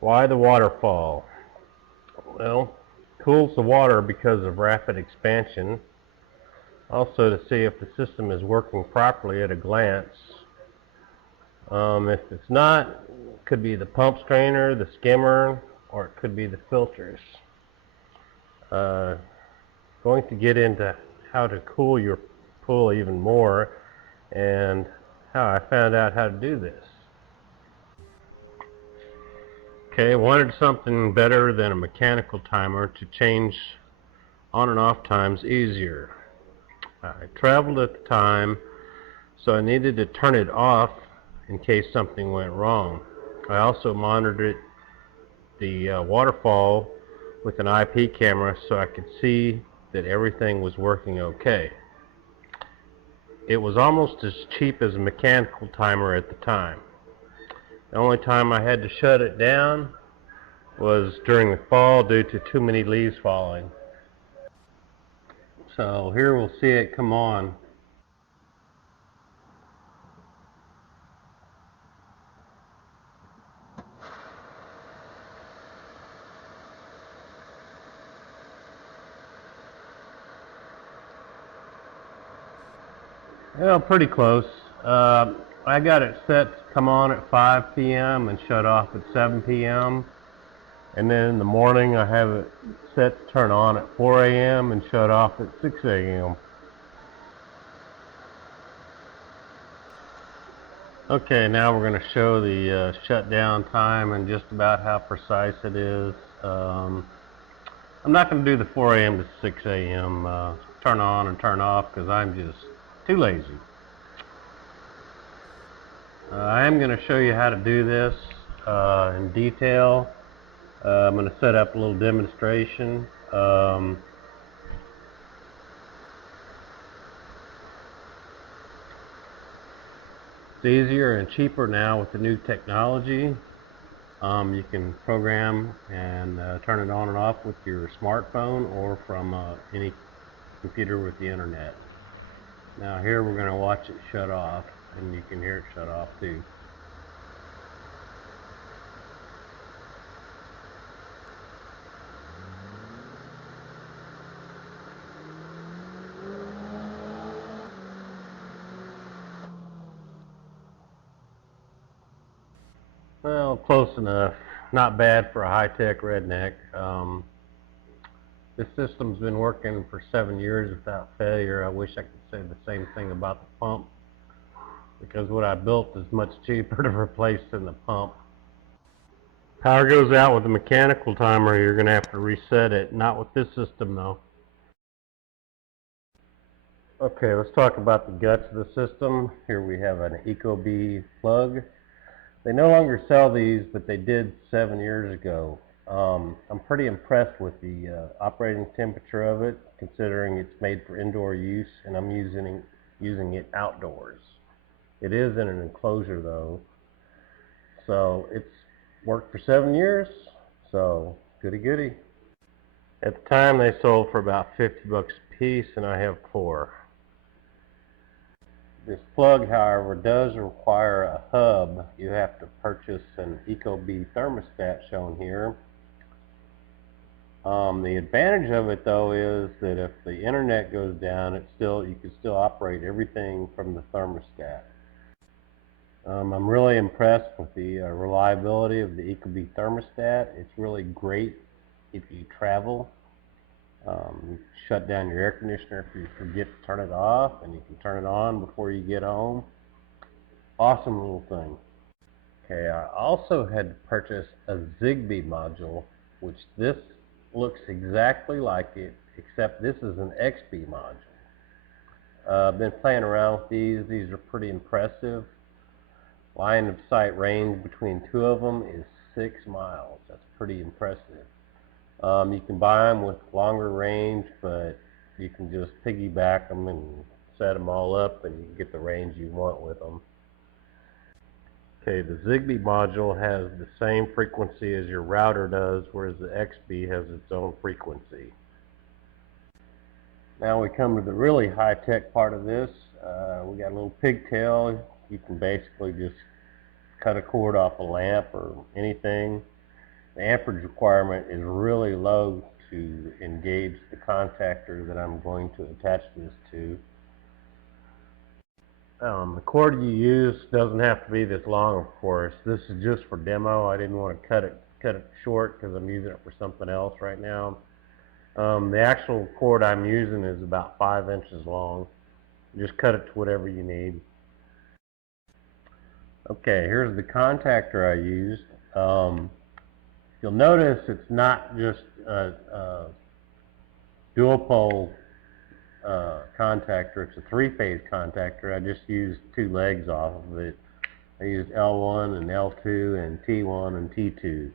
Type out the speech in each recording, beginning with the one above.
Why the waterfall? Well, cools the water because of rapid expansion. Also to see if the system is working properly at a glance. If it's not, it could be the pump strainer, the skimmer, or it could be the filters. Going to get into how to cool your pool even more and how I found out how to do this. Okay, I wanted something better than a mechanical timer to change on and off times easier. I traveled at the time, so I needed to turn it off in case something went wrong. I also monitored the waterfall with an IP camera so I could see that everything was working okay. It was almost as cheap as a mechanical timer at the time. The only time I had to shut it down was during the fall due to too many leaves falling. So here we'll see it come on. Well, pretty close. I got it set to come on at 5 p.m. and shut off at 7 p.m. And then in the morning I have it set to turn on at 4 a.m. and shut off at 6 a.m. Okay, now we're going to show the shutdown time and just about how precise it is. I'm not going to do the 4 a.m. to 6 a.m. Turn on and turn off because I'm just too lazy. I am going to show you how to do this in detail. I'm going to set up a little demonstration. It's easier and cheaper now with the new technology. You can program and turn it on and off with your smartphone or from any computer with the internet. Now here we're going to watch it shut off, and you can hear it shut off too. Well, close enough. Not bad for a high-tech redneck. This system's been working for 7 years without failure. I wish I could say the same thing about the pump, because what I built is much cheaper to replace than the pump. Power goes out with the mechanical timer, you're going to have to reset it. Not with this system though. Okay, let's talk about the guts of the system. Here we have an ecobee plug. They no longer sell these, but they did 7 years ago. I'm pretty impressed with the operating temperature of it, considering it's made for indoor use, and I'm using it outdoors. It is in an enclosure though, so it's worked for 7 years, so goody goody. At the time they sold for about 50 bucks a piece, and I have 4. This plug, however, does require a hub. You have to purchase an ecobee thermostat shown here. The advantage of it though is that if the internet goes down, you can still operate everything from the thermostat. I'm really impressed with the reliability of the ecobee thermostat. It's really great if you travel. Shut down your air conditioner if you forget to turn it off, and you can turn it on before you get home. Awesome little thing. Okay, I also had to purchase a Zigbee module, which this looks exactly like it, except this is an XBee module. I've been playing around with these. These are pretty impressive. Line of sight range between two of them is 6 miles. That's pretty impressive. You can buy them with longer range, but you can just piggyback them and set them all up, and you can get the range you want with them. Okay, the Zigbee module has the same frequency as your router does, whereas the XBee has its own frequency. Now we come to the really high-tech part of this. We got a little pigtail. You can basically just cut a cord off a lamp or anything. the amperage requirement is really low to engage the contactor that I'm going to attach this to. The cord you use doesn't have to be this long, of course. This is just for demo. I didn't want to cut it short because I'm using it for something else right now. The actual cord I'm using is about 5 inches long. Just cut it to whatever you need. Okay, here's the contactor I used. You'll notice it's not just a dual pole contactor. It's a three-phase contactor. I just used two legs off of it. I used L1 and L2 and T1 and T2.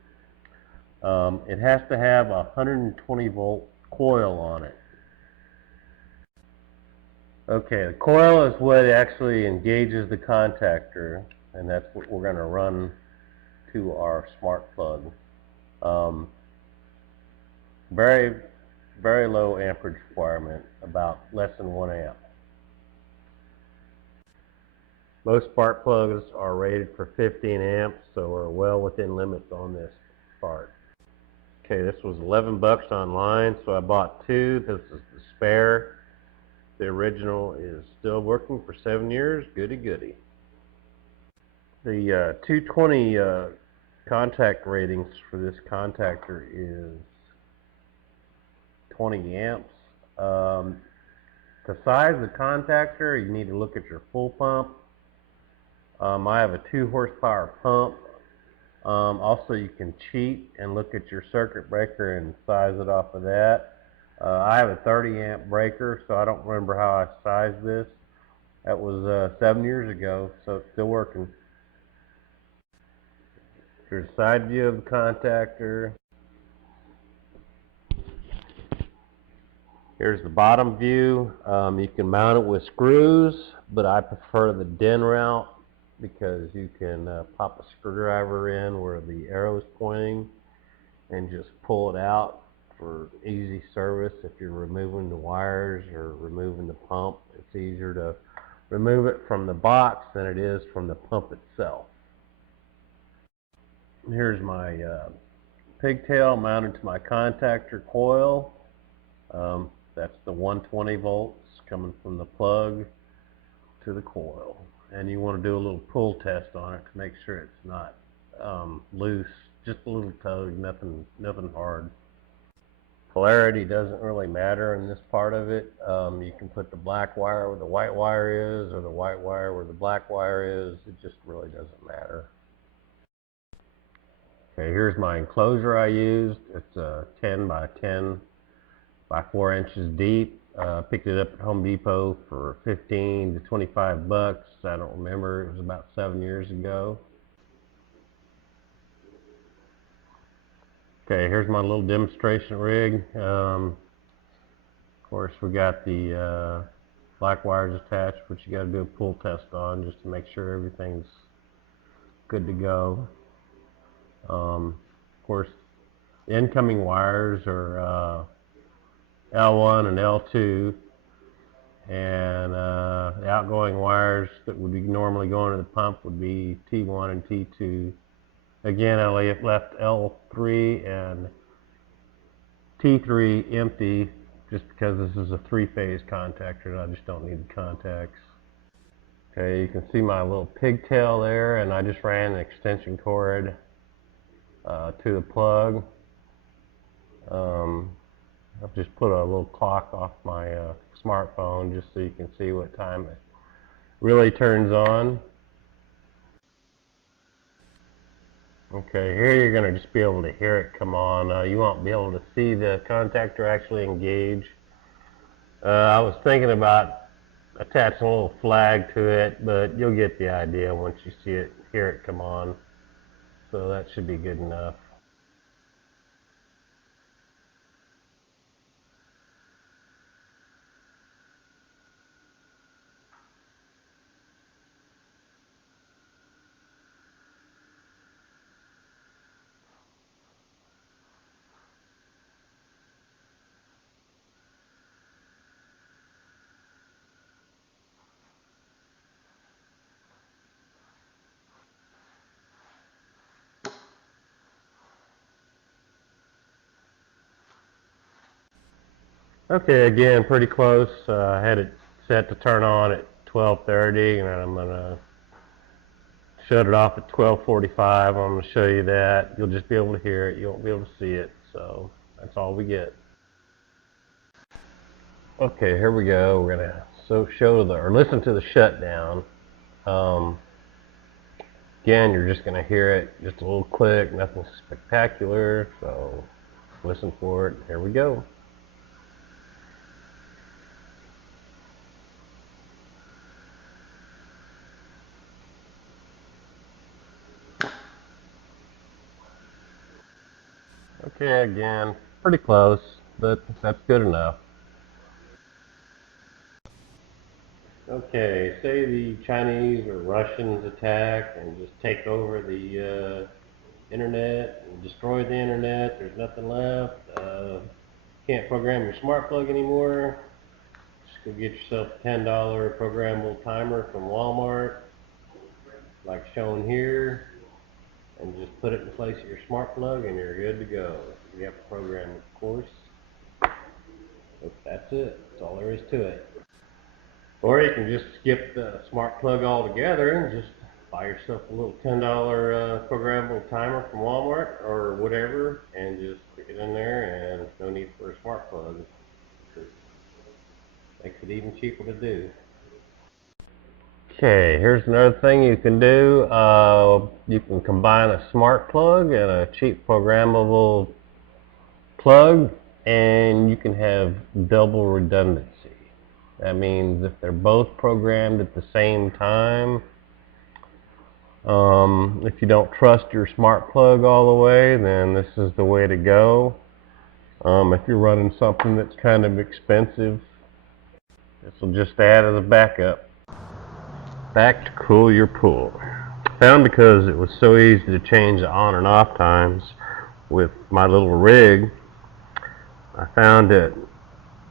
It has to have a 120 volt coil on it. Okay, the coil is what actually engages the contactor, and that's what we're going to run to our smart plug. Very, very low amperage requirement, about less than 1 amp. Most spark plugs are rated for 15 amps, so we're well within limits on this part. Okay, this was 11 bucks online, so I bought two. This is the spare. The original is still working for 7 years. Goody goody. The 220 contact ratings for this contactor is 20 amps. To size the contactor, you need to look at your full pump. I have a 2 horsepower pump. Also, you can cheat and look at your circuit breaker and size it off of that. I have a 30 amp breaker, so I don't remember how I sized this. That was 7 years ago, so it's still working. Here's a side view of the contactor. Here's the bottom view. You can mount it with screws, but I prefer the DIN route because you can pop a screwdriver in where the arrow is pointing and just pull it out for easy service. If you're removing the wires or removing the pump, it's easier to remove it from the box than it is from the pump itself. Here's my pigtail mounted to my contactor coil. That's the 120 volts coming from the plug to the coil. And you want to do a little pull test on it to make sure it's not loose, just a little tug, nothing hard. Polarity doesn't really matter in this part of it. You can put the black wire where the white wire is, or the white wire where the black wire is. It just really doesn't matter. Okay, here's my enclosure I used. It's a 10 by 10 by 4 inches deep. Picked it up at Home Depot for 15 to 25 bucks. I don't remember. It was about 7 years ago. Okay, here's my little demonstration rig. Of course, we got the black wires attached, which you got to do a pull test on just to make sure everything's good to go. Of course, the incoming wires are L1 and L2, and the outgoing wires that would be normally going to the pump would be T1 and T2. Again, I left L3 and T3 empty just because this is a three-phase contactor and I just don't need the contacts. Okay, you can see my little pigtail there, and I just ran an extension cord to the plug. I've just put a little clock off my smartphone just so you can see what time it really turns on. Okay, here you're going to just be able to hear it come on. You won't be able to see the contactor actually engage. I was thinking about attaching a little flag to it, but you'll get the idea once you see it, hear it come on. So that should be good enough. Okay, again, pretty close. I had it set to turn on at 12:30, and I'm gonna shut it off at 12:45. I'm gonna show you that. You'll just be able to hear it. You won't be able to see it. So that's all we get. Okay, here we go. We're gonna show the or listen to the shutdown. Um, Again, you're just gonna hear it, just a little click, nothing spectacular. So listen for it. Here we go. Okay, again, pretty close, but that's good enough. Okay, say the Chinese or Russians attack and just take over the internet and destroy the internet. There's nothing left. Can't program your smart plug anymore. Just go get yourself a $10 programmable timer from Walmart, like shown here, and just put it in place of your smart plug and you're good to go. You have to program it, of course. But that's it. That's all there is to it. Or you can just skip the smart plug altogether and just buy yourself a little $10 programmable timer from Walmart or whatever, and just stick it in there, and no need for a smart plug. It makes it even cheaper to do. Okay, here's another thing you can do. You can combine a smart plug and a cheap programmable plug, and you can have double redundancy. That means if they're both programmed at the same time, if you don't trust your smart plug all the way, then this is the way to go. If you're running something that's kind of expensive, this will just add as a backup. Back to cool your pool. Found because it was so easy to change the on and off times with my little rig, I found that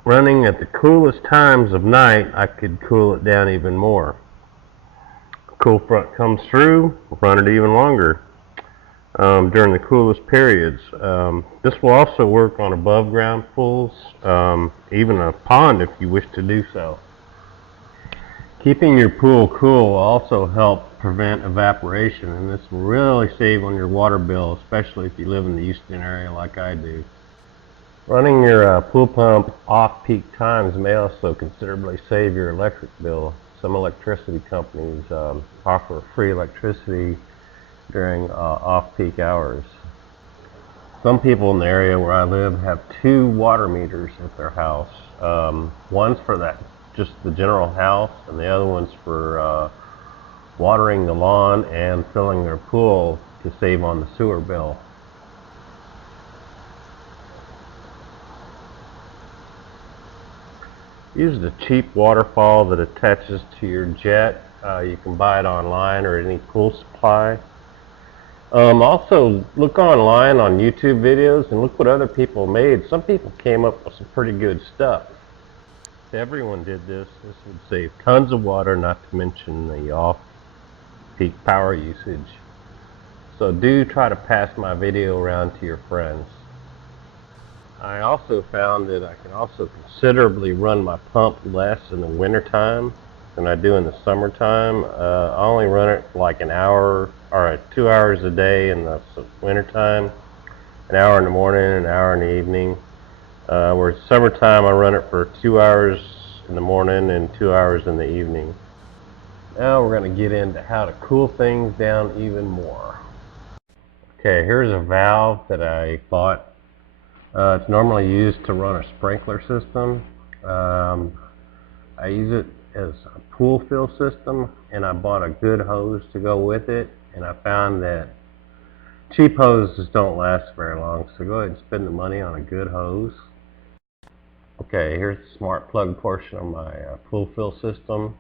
running at the coolest times of night, I could cool it down even more. Cool front comes through, run it even longer during the coolest periods. This will also work on above ground pools, even a pond if you wish to do so. Keeping your pool cool will also help prevent evaporation, and this will really save on your water bill, especially if you live in the Houston area like I do. Running your pool pump off-peak times may also considerably save your electric bill. Some electricity companies offer free electricity during off-peak hours. Some people in the area where I live have 2 water meters at their house. One's for just the general house, and the other one's for watering the lawn and filling their pool to save on the sewer bill. Use the cheap waterfall that attaches to your jet. You can buy it online or any pool supply. Also, look online on YouTube videos and look what other people made. Some people came up with some pretty good stuff. If everyone did this would save tons of water, not to mention the off-peak power usage. So do try to pass my video around to your friends. I also found that I can also considerably run my pump less in the wintertime than I do in the summertime. I only run it for like an hour or 2 hours a day in the wintertime, an hour in the morning, an hour in the evening. Whereas summertime I run it for 2 hours in the morning and 2 hours in the evening. Now we're going to get into how to cool things down even more. Okay, here's a valve that I bought. It's normally used to run a sprinkler system. I use it as a pool fill system, and I bought a good hose to go with it, and I found that cheap hoses don't last very long, so go ahead and spend the money on a good hose. Okay, here's the smart plug portion of my pool fill system.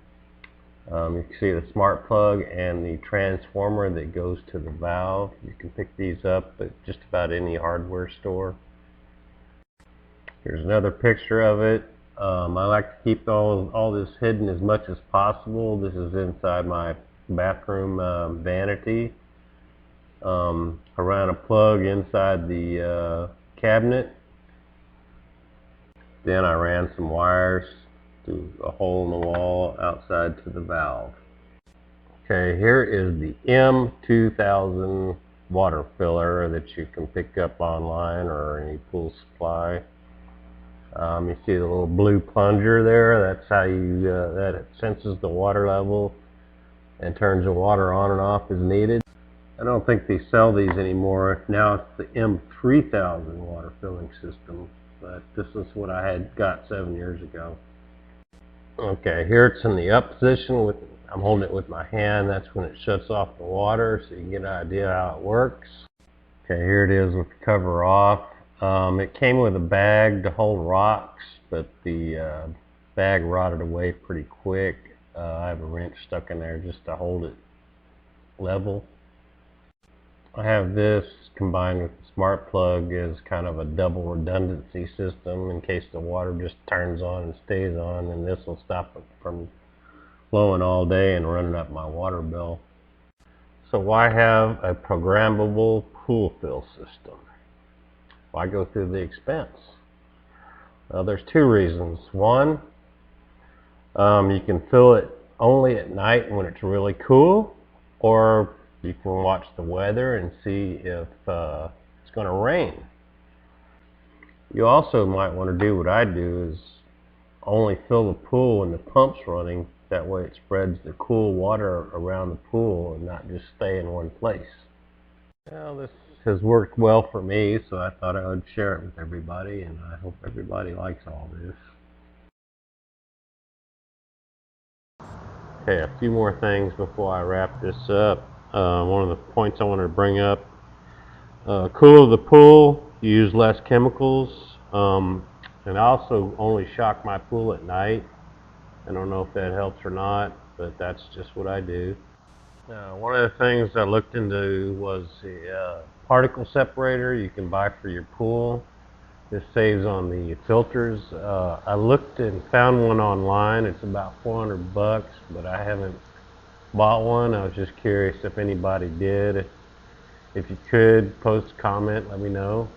You can see the smart plug and the transformer that goes to the valve. You can pick these up at just about any hardware store. Here's another picture of it. I like to keep all this hidden as much as possible. This is inside my bathroom vanity. I ran a plug inside the cabinet. Then I ran some wires through a hole in the wall outside to the valve. Okay, here is the M2000 water filler that you can pick up online or any pool supply. You see the little blue plunger there. That's how you that it senses the water level and turns the water on and off as needed. I don't think they sell these anymore. Now it's the M3000 water filling system, but this is what I had got 7 years ago. Okay, here it's in the up position. I'm holding it with my hand. That's when it shuts off the water, so you can get an idea how it works. Okay, here it is with the cover off. It came with a bag to hold rocks, but the bag rotted away pretty quick. I have a wrench stuck in there just to hold it level. I have this combined with the smart plug as kind of a double redundancy system in case the water just turns on and stays on, and this will stop it from flowing all day and running up my water bill. So why have a programmable pool fill system? Why go through the expense? Well, there's two reasons. One, you can fill it only at night when it's really cool, or you can watch the weather and see if it's going to rain. You also might want to do what I do, is only fill the pool when the pump's running. That way it spreads the cool water around the pool and not just stay in one place. Well, this has worked well for me, so I thought I would share it with everybody, and I hope everybody likes all this. Okay, a few more things before I wrap this up. One of the points I wanted to bring up, cooler the pool, you use less chemicals, and I also only shock my pool at night. I don't know if that helps or not, but that's just what I do. One of the things I looked into was the particle separator you can buy for your pool. This saves on the filters. I looked and found one online. It's about 400 bucks, but I haven't bought one. I was just curious if anybody did. If you could, post a comment, let me know.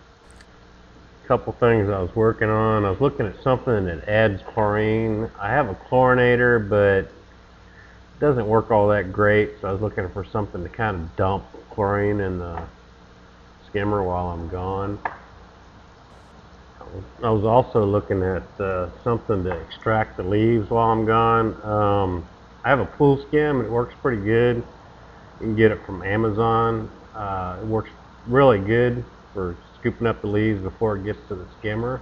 A couple things I was working on. I was looking at something that adds chlorine. I have a chlorinator, but it doesn't work all that great, so I was looking for something to kind of dump chlorine in the skimmer while I'm gone. I was also looking at something to extract the leaves while I'm gone. I have a pool skim, and it works pretty good. You can get it from Amazon. It works really good for scooping up the leaves before it gets to the skimmer.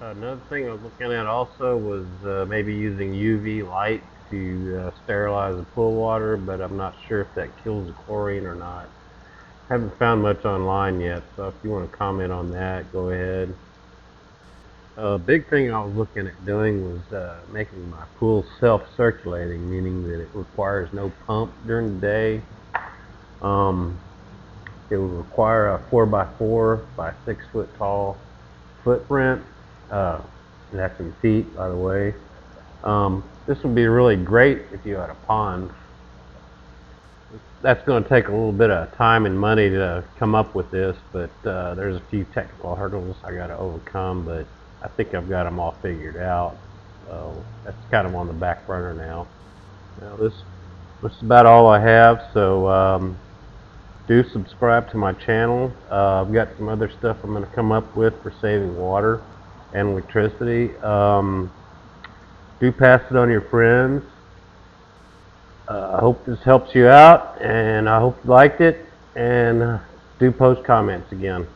Another thing I was looking at also was maybe using UV light to sterilize the pool water, but I'm not sure if that kills the chlorine or not. Haven't found much online yet, so if you want to comment on that, go ahead. A big thing I was looking at doing was making my pool self-circulating, meaning that it requires no pump during the day. It would require a 4x4 by 6 foot tall footprint. That's in feet, by the way. This would be really great if you had a pond. That's going to take a little bit of time and money to come up with this, but there's a few technical hurdles I got to overcome, but I think I've got them all figured out. So that's kind of on the back burner now. Now this is about all I have, so do subscribe to my channel. I've got some other stuff I'm going to come up with for saving water and electricity. Do pass it on your friends. I hope this helps you out, and I hope you liked it, and do post comments again.